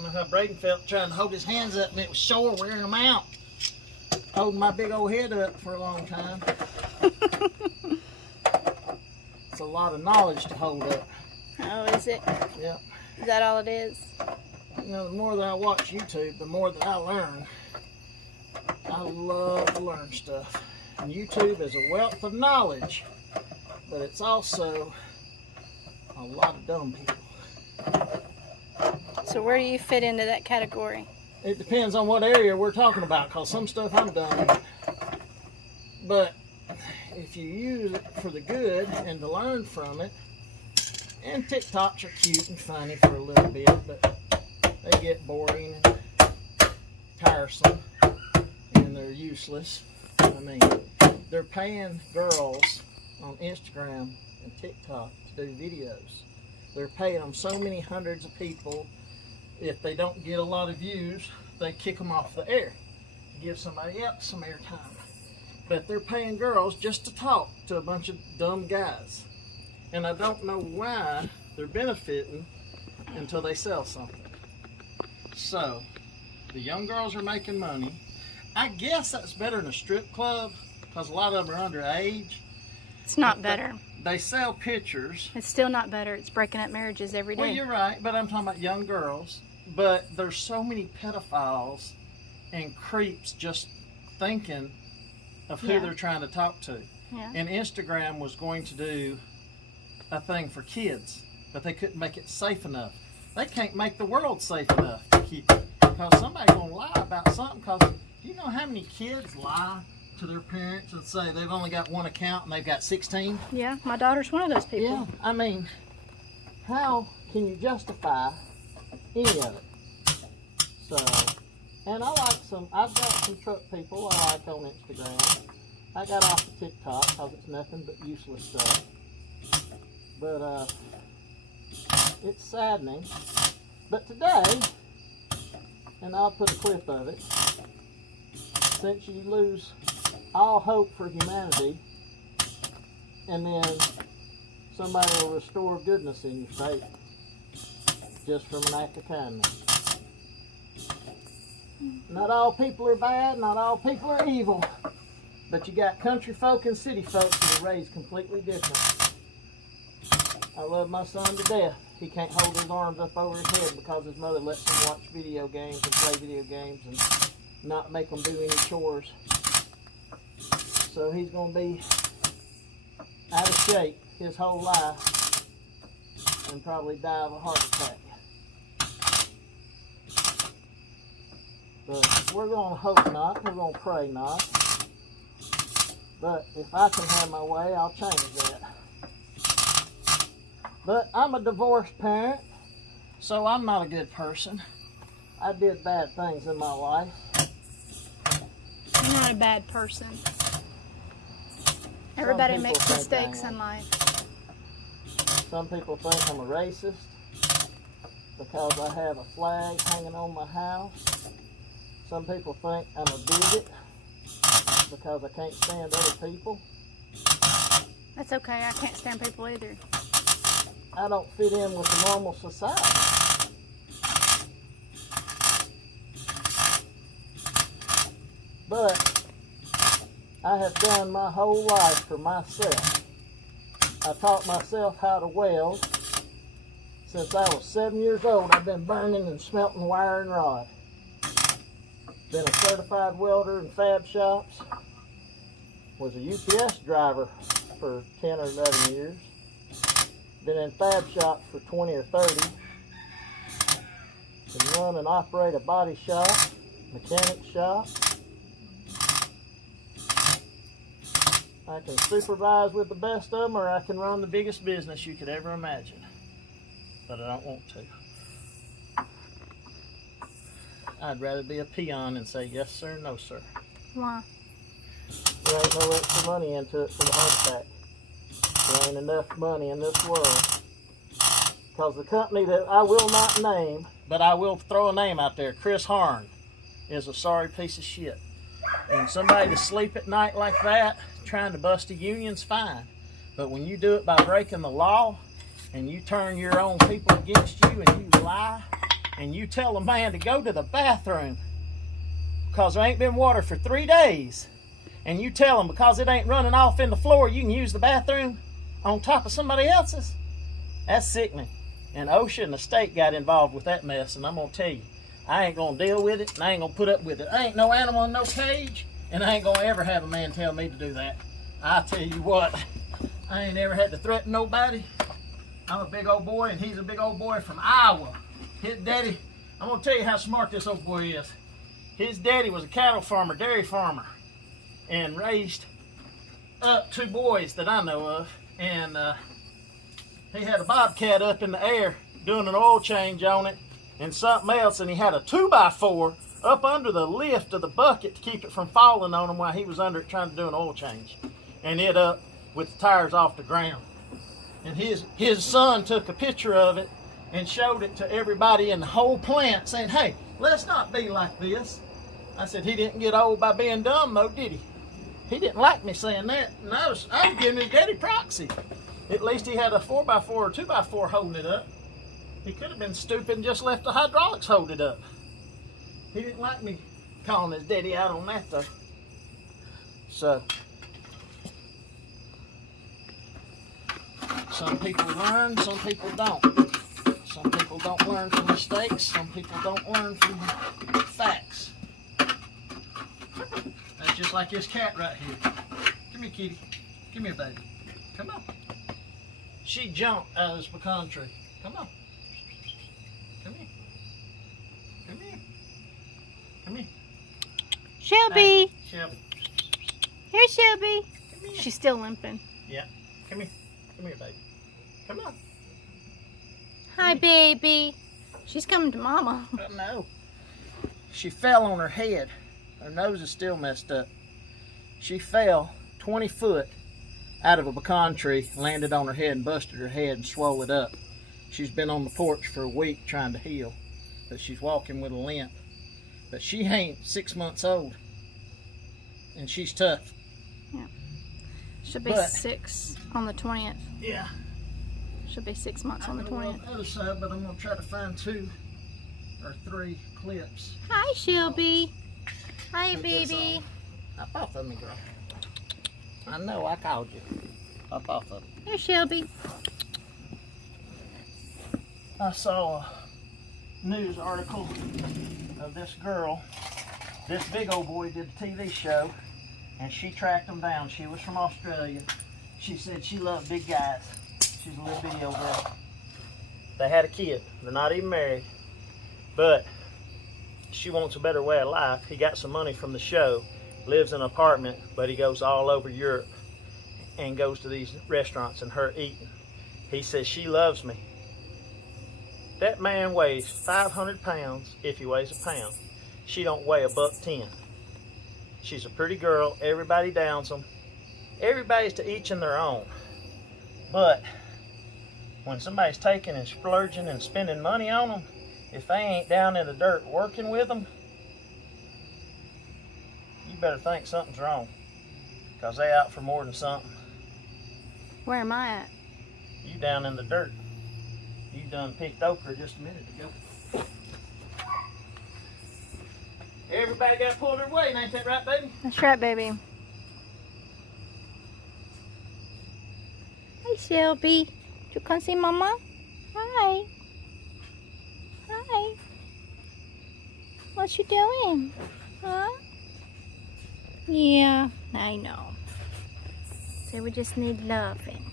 don't know how Braden felt trying to hold his hands up and it was sore wearing them out. Holding my big old head up for a long time. It's a lot of knowledge to hold up. Oh, is it? Yeah. Is that all it is? You know, the more that I watch YouTube, the more that I learn. I love to learn stuff. And YouTube is a wealth of knowledge, but it's also a lot of dumb people. So where do you fit into that category? It depends on what area we're talking about, because some stuff I'm done with. But if you use it for the good and to learn from it, and TikToks are cute and funny for a little bit, but they get boring and tiresome, and they're useless. I mean, they're paying girls on Instagram and TikTok to do videos. They're paying them so many hundreds of people. If they don't get a lot of views, they kick them off the air to give somebody else some airtime. But they're paying girls just to talk to a bunch of dumb guys. And I don't know why they're benefiting until they sell something. So, the young girls are making money. I guess that's better than a strip club, because a lot of them are underage. It's not better. They sell pictures. It's still not better. It's breaking up marriages every day. Well, you're right, but I'm talking about young girls. But there's so many pedophiles and creeps just thinking of who they're trying to talk to. Yeah. And Instagram was going to do a thing for kids, but they couldn't make it safe enough. They can't make the world safe enough to keep it, because somebody's going to lie about something. Because do you know how many kids lie to their parents and say they've only got one account and they've got 16? Yeah, my daughter's one of those people. Yeah, I mean, how can you justify any of it? So, and I've got some truck people I like on Instagram. I got off of TikTok because it's nothing but useless stuff. But it's saddening. But today, and I'll put a clip of it, since you lose all hope for humanity, and then somebody will restore goodness in your faith just from an act of kindness. Not all people are bad, not all people are evil, but you got country folk and city folks that are raised completely different. I love my son to death. He can't hold his arms up over his head because his mother lets him watch video games and play video games and not make them do any chores. So he's going to be out of shape his whole life and probably die of a heart attack. But we're going to hope not. We're going to pray not. But if I can have my way, I'll change that. But I'm a divorced parent, so I'm not a good person. I did bad things in my life. You're not a bad person. Everybody makes mistakes in life. Some people think I'm a racist because I have a flag hanging on my house. Some people think I'm a bigot because I can't stand other people. That's okay. I can't stand people either. I don't fit in with the normal society. But I have done my whole life for myself. I taught myself how to weld. Since I was 7 years old, I've been burning and smelting wire and rod. Been a certified welder in fab shops. Was a UPS driver for 10 or 11 years. Been in fab shops for 20 or 30. Can run and operate a body shop, mechanic shop. I can supervise with the best of them, or I can run the biggest business you could ever imagine. But I don't want to. I'd rather be a peon and say yes sir, no sir. Why? There ain't no extra money into it for the heart attack. There ain't enough money in this world. Because the company that I will not name, but I will throw a name out there, Chris Harn, is a sorry piece of shit. And somebody to sleep at night like that, trying to bust a union's fine. But when you do it by breaking the law, and you turn your own people against you, and you lie, and you tell a man to go to the bathroom because there ain't been water for 3 days, and you tell him because it ain't running off in the floor, you can use the bathroom on top of somebody else's, that's sickening. And OSHA and the state got involved with that mess, and I'm going to tell you, I ain't going to deal with it, and I ain't going to put up with it. I ain't no animal in no cage, and I ain't going to ever have a man tell me to do that. I tell you what, I ain't ever had to threaten nobody. I'm a big old boy, and he's a big old boy from Iowa. His daddy, I'm going to tell you how smart this old boy is. His daddy was a cattle farmer, dairy farmer, and raised up 2 boys that I know of. And he had a bobcat up in the air doing an oil change on it and something else, and he had a 2x4 up under the lift of the bucket to keep it from falling on him while he was under it trying to do an oil change. And it up with the tires off the ground. And his son took a picture of it and showed it to everybody in the whole plant, saying, hey, let's not be like this. I said, he didn't get old by being dumb, though, did he? He didn't like me saying that. And I was giving his daddy proxy. At least he had a 4x4 or 2x4 holding it up. He could have been stupid and just left the hydraulics hold it up. He didn't like me calling his daddy out on that, though. So, some people learn, some people don't. Some people don't learn from mistakes, some people don't learn from facts. That's just like this cat right here. Come here, kitty. Come here, baby. Come on. She jumped out of this pecan tree. Come on. Come here. Come here. Come here. Shelby. Hey, Shelby. Here, Shelby. Come here. She's still limping. Yeah. Come here. Come here, baby. Come on. Hi, baby. She's coming to Mama. No. She fell on her head. Her nose is still messed up. She fell 20 foot out of a pecan tree, landed on her head and busted her head and swole it up. She's been on the porch for a week trying to heal, but she's walking with a limp. But she ain't 6 months old, and she's tough. Yeah. She'll be 6 on the 20th. Yeah. She'll be 6 months on the 20th. On the other side, but I'm gonna try to find 2 or 3 clips. Hi, Shelby. Hi, baby. Hop off of me, girl. I know I called you. Hop off of me. Here, Shelby. I saw a news article of this girl. This big old boy did a TV show, and she tracked him down. She was from Australia. She said she loved big guys. She's a little video girl. They had a kid. They're not even married. But she wants a better way of life. He got some money from the show, lives in an apartment, but he goes all over Europe and goes to these restaurants and her eating. He says, she loves me. That man weighs 500 pounds if he weighs a pound. She don't weigh $110. She's a pretty girl. Everybody downs them. Everybody's to each in their own. But when somebody's taking and splurging and spending money on them, if they ain't down in the dirt working with them, you better think something's wrong, because they out for more than something. Where am I at? You down in the dirt. You done picked okra just a minute ago. Everybody got pulled their weight, ain't that right, baby? That's right, baby. Hi, Shelby. You come see Mama? Hi. Hi. What you doing? Huh? Yeah, I know. So we just need loving.